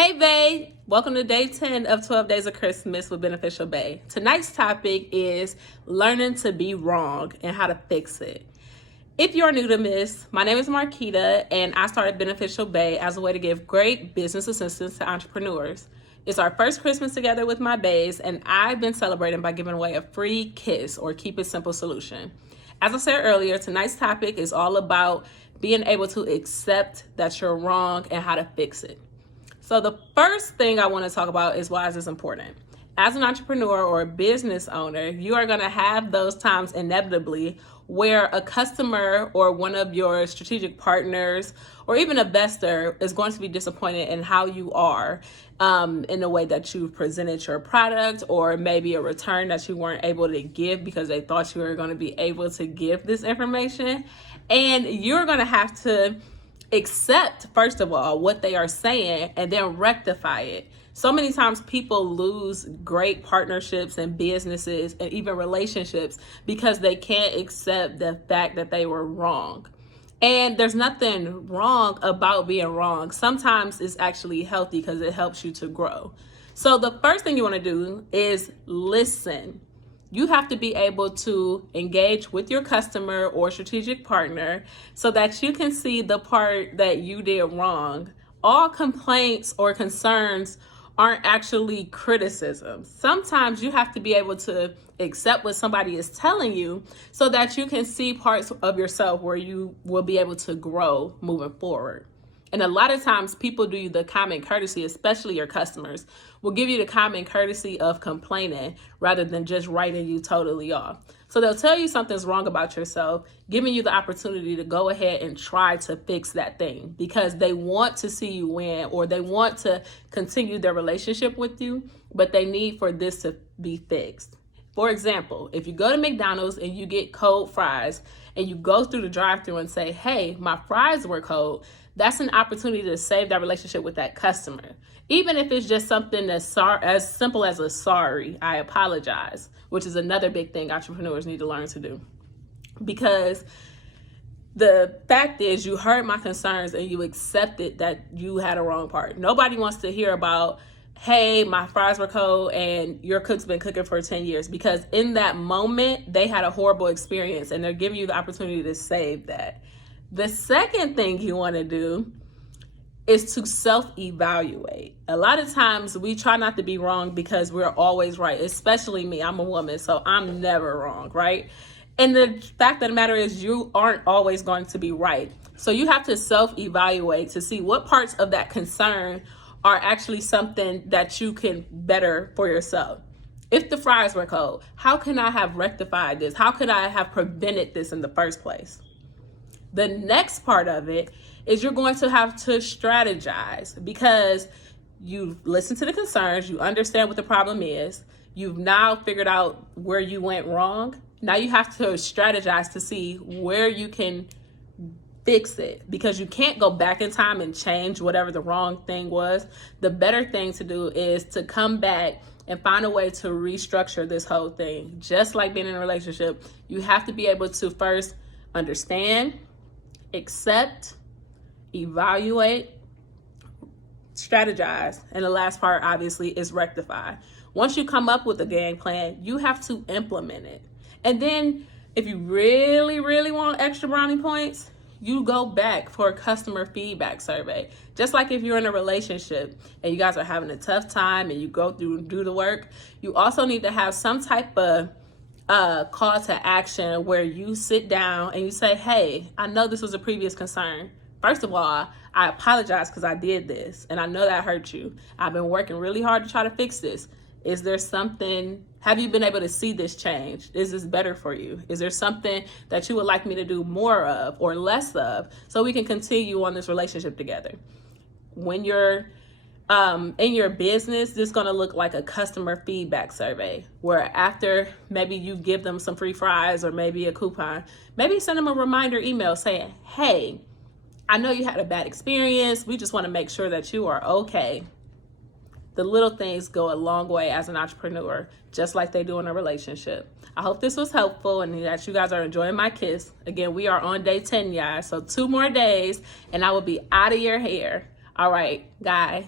Hey babe, welcome to day 10 of 12 Days of Christmas with Beneficial Bae. Tonight's topic is learning to be wrong and how to fix it. If you're new to this, my name is Marquita and I started Beneficial Bae as a way to give great business assistance to entrepreneurs. It's our first Christmas together with my baes and I've been celebrating by giving away a free kiss or keep it simple solution. As I said earlier, tonight's topic is all about being able to accept that you're wrong and how to fix it. So the first thing I want to talk about is why is this important? As an entrepreneur or a business owner, you are going to have those times inevitably where a customer or one of your strategic partners or even a investor is going to be disappointed in how you are in the way that you've presented your product, or maybe a return that you weren't able to give because they thought you were going to be able to give this information. And you're going to have to accept, first of all, what they are saying and then rectify it. So many times people lose great partnerships and businesses and even relationships because they can't accept the fact that they were wrong. And there's nothing wrong about being wrong. Sometimes it's actually healthy because it helps you to grow. So the first thing you want to do is listen. You have to be able to engage with your customer or strategic partner so that you can see the part that you did wrong. All complaints or concerns aren't actually criticisms. Sometimes you have to be able to accept what somebody is telling you so that you can see parts of yourself where you will be able to grow moving forward. And a lot of times people do you the common courtesy, especially your customers, will give you the common courtesy of complaining rather than just writing you totally off. So they'll tell you something's wrong about yourself, giving you the opportunity to go ahead and try to fix that thing because they want to see you win or they want to continue their relationship with you, but they need for this to be fixed. For example, if you go to McDonald's and you get cold fries and you go through the drive-thru and say, hey, my fries were cold, that's an opportunity to save that relationship with that customer. Even if it's just something that's as simple as a sorry, I apologize, which is another big thing entrepreneurs need to learn to do. Because the fact is you heard my concerns and you accepted that you had a wrong part. Nobody wants to hear about, hey, my fries were cold and your cook's been cooking for 10 years, because in that moment they had a horrible experience and they're giving you the opportunity to save that. The second thing you want to do is to self-evaluate. A lot of times we try not to be wrong because we're always right, especially me. I'm a woman, so I'm never wrong, right? And the fact of the matter is you aren't always going to be right. So you have to self-evaluate to see what parts of that concern are actually something that you can better for yourself. If the fries were cold, how can I have rectified this? How could I have prevented this in the first place? The next part of it is you're going to have to strategize because you've listened to the concerns, you understand what the problem is, you've now figured out where you went wrong. Now you have to strategize to see where you can fix it, because you can't go back in time and change whatever the wrong thing was. The better thing to do is to come back and find a way to restructure this whole thing. Just like being in a relationship, you have to be able to first understand, accept, evaluate, strategize, and the last part obviously is rectify. Once you come up with a game plan, you have to implement it. And then if you really, really want extra brownie points, you go back for a customer feedback survey. Just like if you're in a relationship and you guys are having a tough time and you go through and do the work, you also need to have some type of call to action where you sit down and you say, hey, I know this was a previous concern. First of all, I apologize because I did this and I know that hurt you. I've been working really hard to try to fix this. Is there something, have you been able to see this change? Is this better for you? Is there something that you would like me to do more of or less of so we can continue on this relationship together? When you're in your business, this is going to look like a customer feedback survey where after maybe you give them some free fries or maybe a coupon, maybe send them a reminder email saying, hey, I know you had a bad experience. We just want to make sure that you are okay. The little things go a long way as an entrepreneur, just like they do in a relationship. I hope this was helpful and that you guys are enjoying my kiss. Again, we are on day 10, guys. So 2 more days and I will be out of your hair. All right, guy.